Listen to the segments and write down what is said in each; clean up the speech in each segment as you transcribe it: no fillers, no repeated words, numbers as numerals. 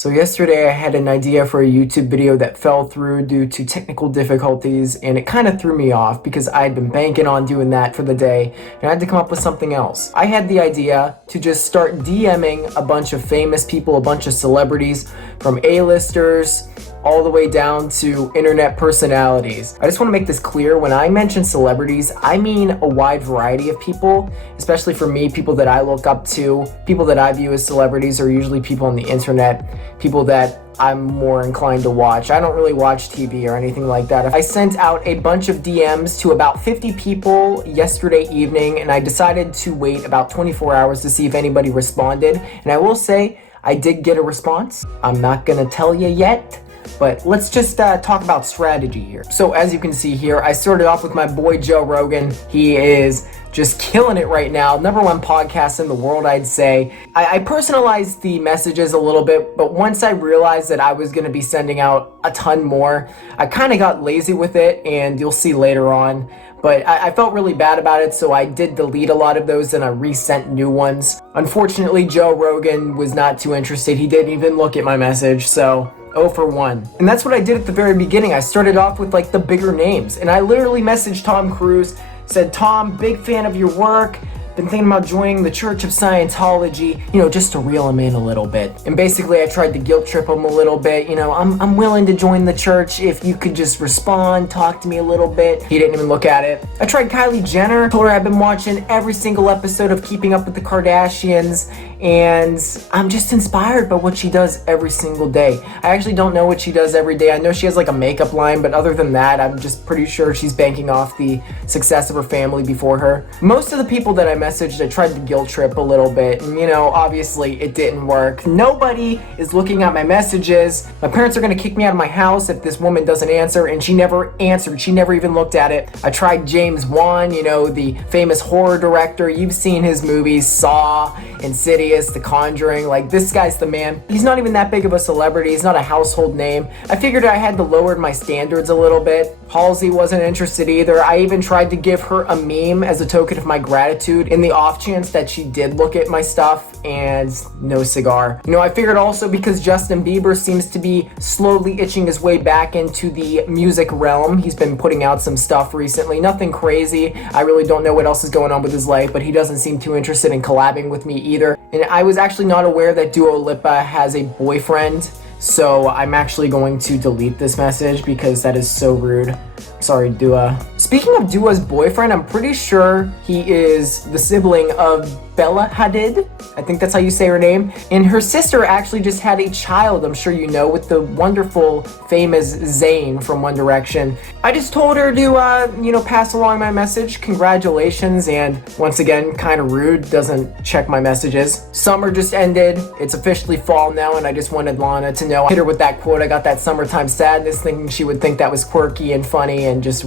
So yesterday I had an idea for a YouTube video that fell through due to technical difficulties, and it kind of threw me off because I'd been banking on doing that for the day and I had to come up with something else. I had the idea to just start DMing a bunch of famous people, a bunch of celebrities, from A-listers all the way down to internet personalities. I just want to make this clear, when I mention celebrities, I mean a wide variety of people, especially for me, people that I look up to, people that I view as celebrities are usually people on the internet, people that I'm more inclined to watch. I don't really watch TV or anything like that. I sent out a bunch of DMs to about 50 people yesterday evening, and I decided to wait about 24 hours to see if anybody responded. And I will say, I did get a response. I'm not gonna tell you yet, but let's just talk about strategy here. So as you can see here, I started off with my boy Joe Rogan. He is just killing it right now. #1 podcast in the world, I'd say. I personalized the messages a little bit, but once I realized that I was gonna be sending out a ton more, I kind of got lazy with it, and you'll see later on. But I felt really bad about it, so I did delete a lot of those and I resent new ones. Unfortunately, Joe Rogan was not too interested. He didn't even look at my message, so 0 for 1. And that's what I did at the very beginning. I started off with like the bigger names, and I literally messaged Tom Cruise, said, "Tom, big fan of your work. Been thinking about joining the Church of Scientology," just to reel him in a little bit. And basically I tried to guilt trip him a little bit. I'm willing to join the church if you could just respond, talk to me a little bit. He didn't even look at it. I tried Kylie Jenner, told her I've been watching every single episode of Keeping Up with the Kardashians, and I'm just inspired by what she does every single day. I actually don't know what she does every day. I know she has like a makeup line, but other than that, I'm just pretty sure she's banking off the success of her family before her. Most of the people that I messaged, I tried to guilt trip a little bit, and obviously it didn't work. Nobody is looking at my messages. My parents are gonna kick me out of my house if this woman doesn't answer, and she never answered. She never even looked at it. I tried James Wan, the famous horror director. You've seen his movies, Saw, Insidious, The Conjuring. Like, this guy's the man. He's not even that big of a celebrity. He's not a household name. I figured I had to lower my standards a little bit. Halsey wasn't interested either. I even tried to give her a meme as a token of my gratitude in the off chance that she did look at my stuff, and no cigar. I figured also because Justin Bieber seems to be slowly itching his way back into the music realm. He's been putting out some stuff recently. Nothing crazy. I really don't know what else is going on with his life, but he doesn't seem too interested in collabing with me either. And I was actually not aware that Dua Lipa has a boyfriend, so I'm actually going to delete this message because that is so rude. Sorry, Dua. Speaking of Dua's boyfriend, I'm pretty sure he is the sibling of Bella Hadid. I think that's how you say her name. And her sister actually just had a child, I'm sure you know, with the wonderful, famous Zayn from One Direction. I just told her to, pass along my message. Congratulations. And once again, kind of rude, doesn't check my messages. Summer just ended. It's officially fall now, and I just wanted Lana to know. I hit her with that quote. I got that summertime sadness, thinking she would think that was quirky and funny, and just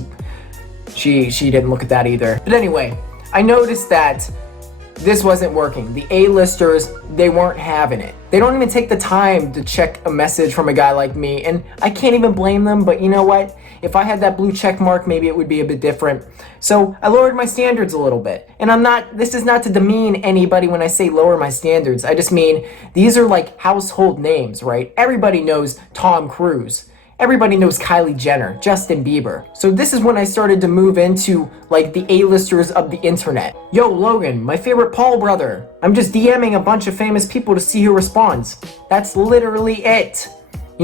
she didn't look at that either. But anyway, I noticed that this wasn't working. The A-listers, they weren't having it. They don't even take the time to check a message from a guy like me, and I can't even blame them, but you know what? If I had that blue check mark, maybe it would be a bit different. So I lowered my standards a little bit. And this is not to demean anybody when I say lower my standards. I just mean, these are like household names, right? Everybody knows Tom Cruise. Everybody knows Kylie Jenner, Justin Bieber. So this is when I started to move into like the A-listers of the internet. Yo, Logan, my favorite Paul brother. I'm just DMing a bunch of famous people to see who responds. That's literally it.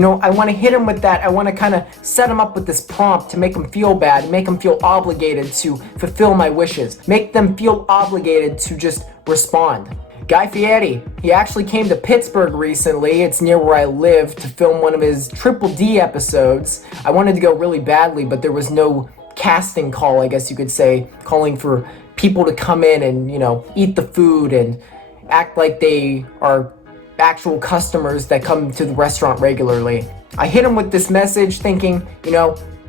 I want to hit him with that. I want to kind of set him up with this prompt to make him feel bad, make him feel obligated to fulfill my wishes, make them feel obligated to just respond. Guy Fieri, he actually came to Pittsburgh recently. It's near where I live, to film one of his Triple D episodes. I wanted to go really badly, but there was no casting call, I guess you could say, calling for people to come in and, eat the food and act like they are actual customers that come to the restaurant regularly. I hit him with this message thinking,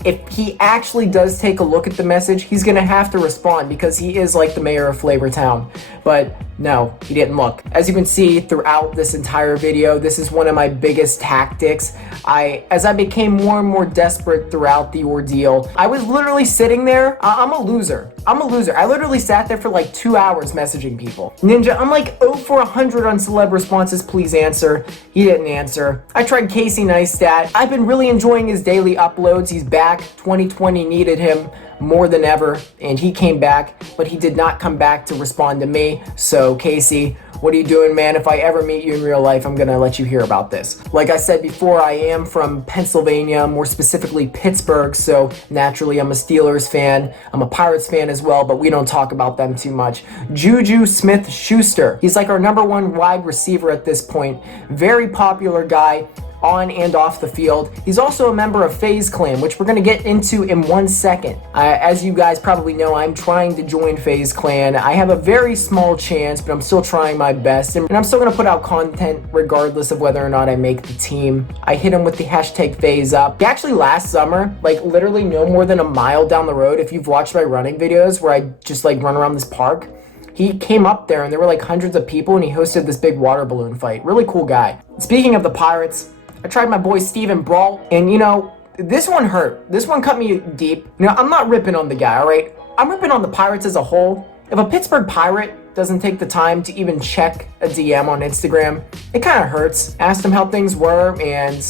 if he actually does take a look at the message, he's gonna have to respond because he is like the mayor of Flavortown. But No, he didn't look. As you can see throughout this entire video, this is one of my biggest tactics. As I became more and more desperate throughout the ordeal, I was literally sitting there. I'm a loser. I literally sat there for like 2 hours messaging people. Ninja, I'm like 0 for 100 on celeb responses, please answer. He didn't answer. I tried Casey Neistat. I've been really enjoying his daily uploads. He's back. 2020 needed him more than ever, and he came back, but he did not come back to respond to me. So Casey, what are you doing, man? If I ever meet you in real life, I'm gonna let you hear about this. Like I said before, I am from Pennsylvania, more specifically Pittsburgh, so naturally I'm a Steelers fan. I'm a Pirates fan as well, but we don't talk about them too much. Juju Smith-Schuster. He's like our #1 wide receiver at this point. Very popular guy on and off the field. He's also a member of FaZe Clan, which we're going to get into in 1 second. As you guys probably know, I'm trying to join FaZe Clan. I have a very small chance, but I'm still trying my best, and I'm still going to put out content regardless of whether or not I make the team. I hit him with the hashtag FaZeUp. Actually, last summer, like literally no more than a mile down the road, if you've watched my running videos where I just like run around this park, he came up there and there were like hundreds of people, and he hosted this big water balloon fight. Really cool guy. Speaking of the Pirates, I tried my boy Steven Brault, and you know, this one hurt. This one cut me deep. You know, I'm not ripping on the guy, all right? I'm ripping on the Pirates as a whole. If a Pittsburgh Pirate doesn't take the time to even check a DM on Instagram, it kind of hurts. Asked him how things were, and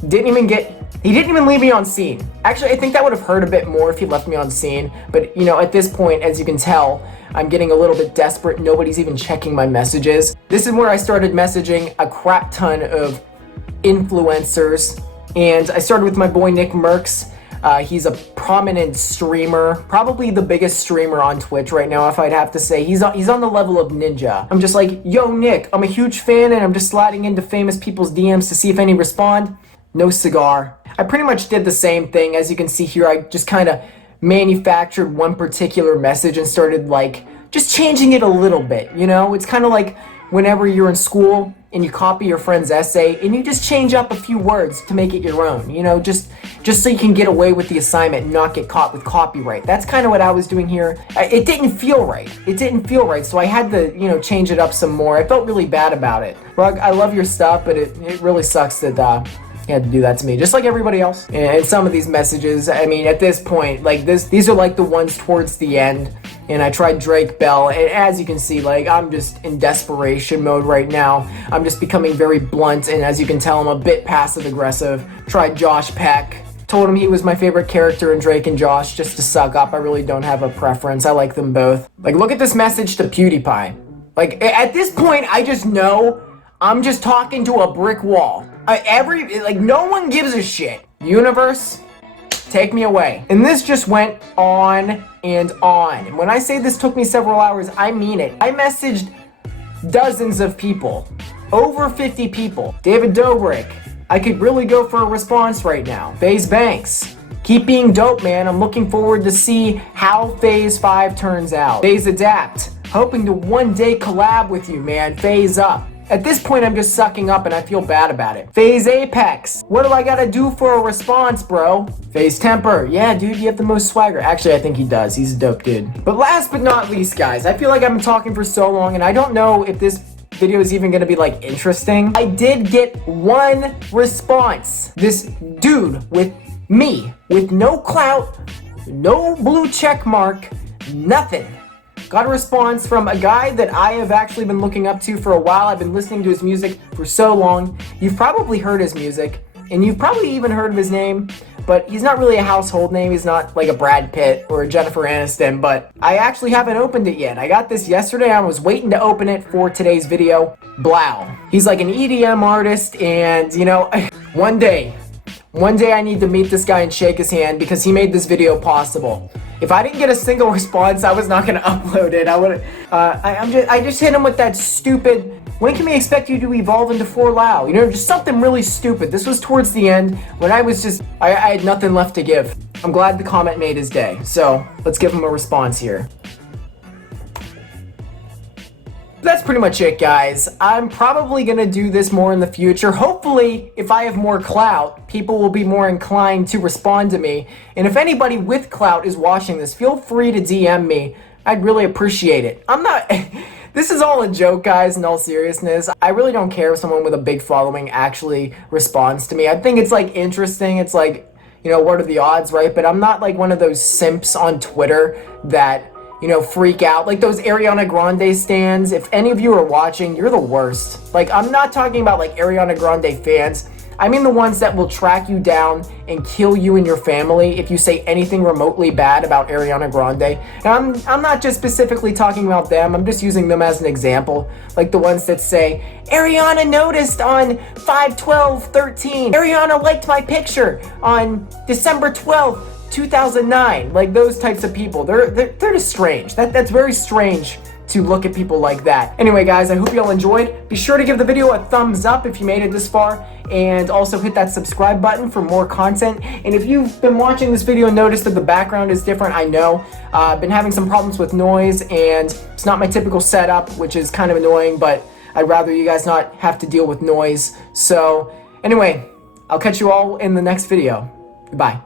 he didn't even leave me on scene. Actually, I think that would have hurt a bit more if he left me on scene, but you know, at this point, as you can tell, I'm getting a little bit desperate. Nobody's even checking my messages. This is where I started messaging a crap ton of influencers, and I started with my boy Nick Merckx. He's a prominent streamer, probably the biggest streamer on Twitch right now, if I'd have to say. He's on the level of Ninja. I'm just like, yo Nick, I'm a huge fan, and I'm just sliding into famous people's DMs to see if any respond. No cigar. I pretty much did the same thing. As you can see here, I just kind of manufactured one particular message and started like just changing it a little bit, you know? It's kind of like whenever you're in school and you copy your friend's essay and you just change up a few words to make it your own, you know, just so you can get away with the assignment and not get caught with copyright. That's kind of what I was doing here. It didn't feel right. So I had to, you know, change it up some more. I felt really bad about it. Rug, I love your stuff, but it really sucks that you had to do that to me, just like everybody else. And some of these messages, I mean, at this point, like these are like the ones towards the end. And I tried Drake Bell, and as you can see, like, I'm just in desperation mode right now. I'm just becoming very blunt, and as you can tell, I'm a bit passive-aggressive. Tried Josh Peck. Told him he was my favorite character in Drake and Josh, just to suck up. I really don't have a preference. I like them both. Like, look at this message to PewDiePie. Like, at this point, I just know I'm just talking to a brick wall. No one gives a shit. Universe, take me away. And this just went on and on. And when I say this took me several hours, I mean it. I messaged dozens of people, over 50 people. David Dobrik, I could really go for a response right now. FaZe Banks, keep being dope, man. I'm looking forward to see how Phase 5 turns out. FaZe Adapt, hoping to one day collab with you, man. FaZe Up. At this point, I'm just sucking up and I feel bad about it. FaZe Apex. What do I gotta do for a response, bro? FaZe Temper. Yeah, dude, you have the most swagger. Actually, I think he does. He's a dope dude. But last but not least, guys, I feel like I've been talking for so long and I don't know if this video is even gonna be like interesting. I did get one response. This dude with me, with no clout, no blue check mark, nothing. Got a response from a guy that I have actually been looking up to for a while. I've been listening to his music for so long. You've probably heard his music, and you've probably even heard of his name, but he's not really a household name. He's not like a Brad Pitt or a Jennifer Aniston, but I actually haven't opened it yet. I got this yesterday. I was waiting to open it for today's video. Blau. He's like an EDM artist, and you know, one day I need to meet this guy and shake his hand because he made this video possible. If I didn't get a single response, I was not gonna upload it. I just hit him with that stupid, when can we expect you to evolve into 4Lau? You know, just something really stupid. This was towards the end when I had nothing left to give. I'm glad the comment made his day. So let's give him a response here. That's pretty much it, guys. I'm probably gonna do this more in the future. Hopefully, if I have more clout, people will be more inclined to respond to me. And if anybody with clout is watching this, feel free to DM me. I'd really appreciate it. This is all a joke, guys, in all seriousness. I really don't care if someone with a big following actually responds to me. I think it's like interesting. It's like, you know, what are the odds, right? But I'm not like one of those simps on Twitter that, you know, freak out. Like those Ariana Grande stans. If any of you are watching, you're the worst. Like, I'm not talking about like Ariana Grande fans. I mean the ones that will track you down and kill you and your family if you say anything remotely bad about Ariana Grande. And I'm not just specifically talking about them, I'm just using them as an example. Like the ones that say, Ariana noticed on 5/12/13. Ariana liked my picture on December 12th, 2009. Like those types of people. They're just strange. That's very strange to look at people like that. Anyway, guys, I hope you all enjoyed. Be sure to give the video a thumbs up if you made it this far, and also hit that subscribe button for more content. And if you've been watching this video and noticed that the background is different, I know. I've been having some problems with noise, and it's not my typical setup, which is kind of annoying, but I'd rather you guys not have to deal with noise. So anyway, I'll catch you all in the next video. Goodbye.